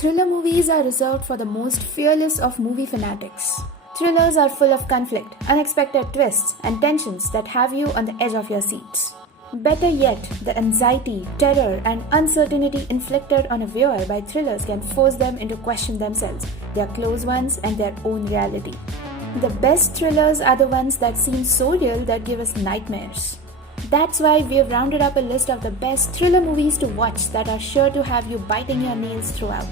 Thriller movies are reserved for the most fearless of movie fanatics. Thrillers are full of conflict, unexpected twists, and tensions that have you on the edge of your seats. Better yet, the anxiety, terror, and uncertainty inflicted on a viewer by thrillers can force them into question themselves, their close ones, and their own reality. The best thrillers are the ones that seem so real that give us nightmares. That's why we have rounded up a list of the best thriller movies to watch that are sure to have you biting your nails throughout.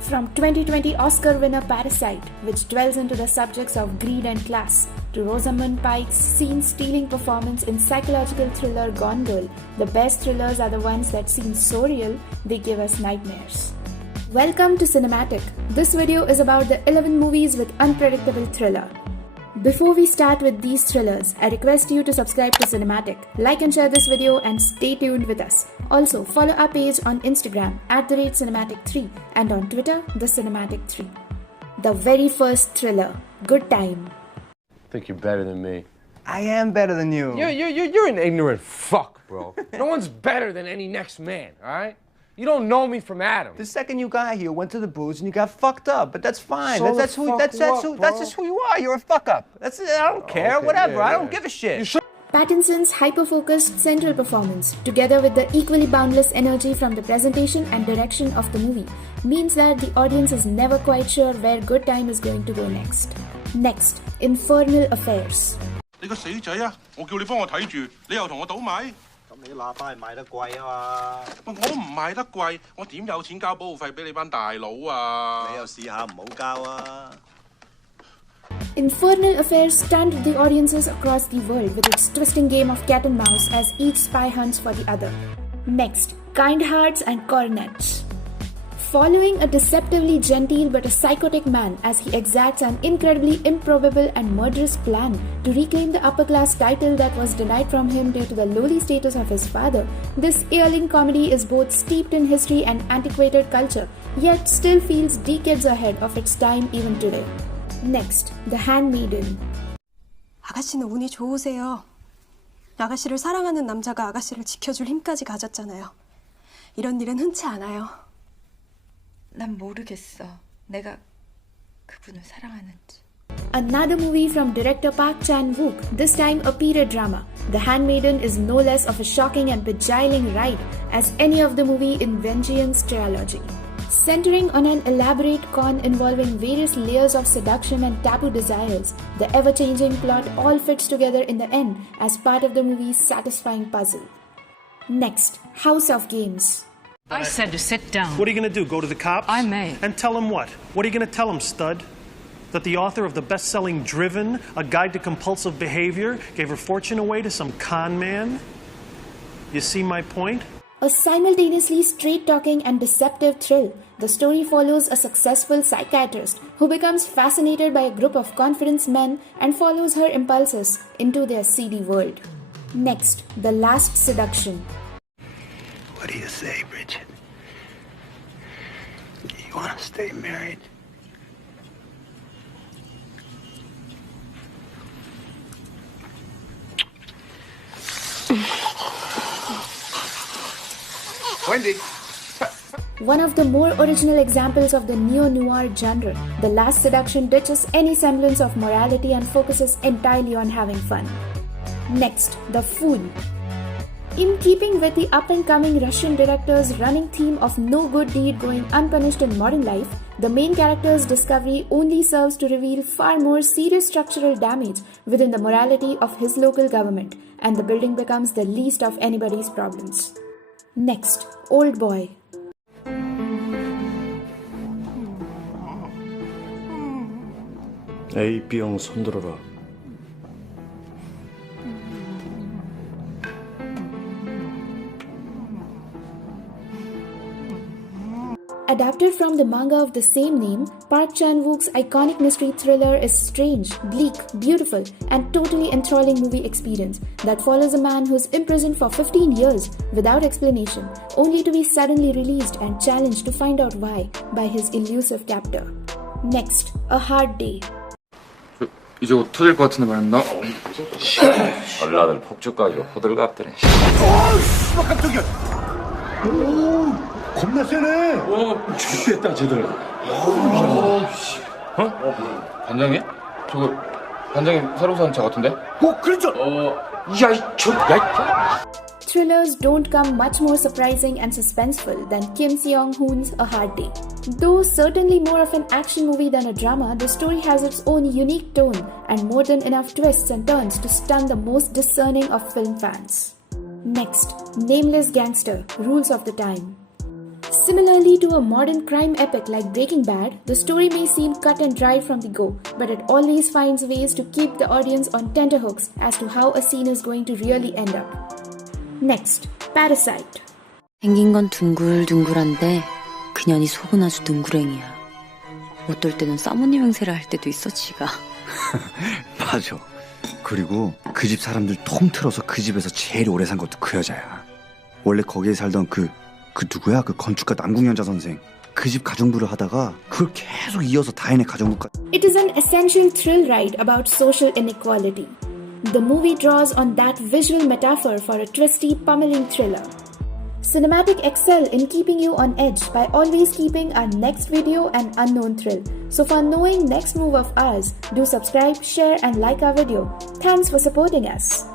From 2020 Oscar winner Parasite, which dwells into the subjects of greed and class, to Rosamund Pike's scene-stealing performance in psychological thriller Gone Girl, the best thrillers are the ones that seem so real, they give us nightmares. Welcome to Cinematic. This video is about the 11 movies with unpredictable thriller. Before we start with these thrillers, I request you to subscribe to Cinematic, like and share this video, and stay tuned with us. Also, follow our page on Instagram @Cinematic3 and on Twitter, TheCinematic3. The very first thriller, Good Time. Think you're better than me. I am better than you. You're an ignorant fuck, bro. No one's better than any next man, all right? You don't know me from Adam. The second you got here, went to the booze and you got fucked up, but that's fine. So That's just who you are. You're a fuck up. That's it. I don't care. Okay, whatever. yeah, I don't give a shit. Pattinson's hyper-focused central performance, together with the equally boundless energy from the presentation and direction of the movie, means that the audience is never quite sure where Good Time is going to go next. Next, Infernal Affairs. 你個死仔啊！我叫你幫我睇住，你又同我倒米。咁你喇叭係賣得貴啊嘛？喂，我唔賣得貴，我點有錢交保護費俾你班大佬啊？你又試下唔好交啊！ Infernal Affairs stunned the audiences across the world with its twisting game of cat and mouse as each spy hunts for the other. Next, Kind Hearts and Coronets. Following a deceptively genteel but a psychotic man as he exacts an incredibly improbable and murderous plan to reclaim the upper-class title that was denied from him due to the lowly status of his father, this ailing comedy is both steeped in history and antiquated culture, yet still feels decades ahead of its time even today. Next, The Handmaiden. 아가씨는 운이 좋으세요. 아가씨를 사랑하는 남자가 아가씨를 지켜줄 힘까지 가졌잖아요. 이런 일은 흔치 않아요. 난 모르겠어. 내가 그분을 사랑하는지. Another movie from director Park Chan-wook, this time a period drama. The Handmaiden is no less of a shocking and beguiling ride as any of the movie in Vengeance trilogy. Centering on an elaborate con involving various layers of seduction and taboo desires, the ever-changing plot all fits together in the end as part of the movie's satisfying puzzle. Next, House of Games. I said to sit down. What are you going to do, go to the cops? I may. And tell them what? What are you going to tell them, stud? That the author of the best-selling Driven, A Guide to Compulsive Behavior, gave her fortune away to some con man? You see my point? A simultaneously straight-talking and deceptive thrill, the story follows a successful psychiatrist who becomes fascinated by a group of confident men and follows her impulses into their seedy world. Next, The Last Seduction. What do you say, Bridget? You want to stay married? Wendy. One of the more original examples of the neo-noir genre, The Last Seduction ditches any semblance of morality and focuses entirely on having fun. Next, The Fool. In keeping with the up-and-coming Russian director's running theme of no good deed going unpunished in modern life, the main character's discovery only serves to reveal far more serious structural damage within the morality of his local government, and the building becomes the least of anybody's problems. Next, Old Boy. A, B형 손들어라. Adapted from the manga of the same name, Park Chan-wook's iconic mystery thriller is strange, bleak, beautiful, and totally enthralling movie experience that follows a man who's imprisoned for 15 years without explanation, only to be suddenly released and challenged to find out why by his elusive captor. Next, A Hard Day. 이제 곧 터질 것 같은데 말입니다. 전라들 폭죽 가지고 호들갑 뜨네. 깜짝이야. 겁나 세네. 죽겠다 쟤들. 반장님? 저거 반장님 새로 산 차 같은데? 그렇죠. Thrillers don't come much more surprising and suspenseful than Kim Seong-hoon's A Hard Day. Though certainly more of an action movie than a drama, the story has its own unique tone and more than enough twists and turns to stun the most discerning of film fans. Next, Nameless Gangster, Rules of the Time. Similarly to a modern crime epic like Breaking Bad, the story may seem cut and dried from the go, but it always finds ways to keep the audience on tenterhooks as to how a scene is going to really end up. Next, Parasite. 생긴 건 둥글둥글한데 그년이 속은 아주 둥그랭이야. 어떨 때는 사모님 행세를 할 때도 있어, 지가. 맞아. 그리고 그 집 사람들 통틀어서 그 집에서 제일 오래 산 것도 그 여자야. 원래 거기에 살던 그 누구야? 그 건축가 남궁연자 선생. 그 집 가정부를 하다가 그걸 계속 이어서 다인의 가정부까지. It is an essential thrill ride about social inequality. The movie draws on that visual metaphor for a twisty, pummeling thriller. Cinematic excel in keeping you on edge by always keeping our next video an unknown thrill. So for knowing next move of ours, do subscribe, share and like our video. Thanks for supporting us.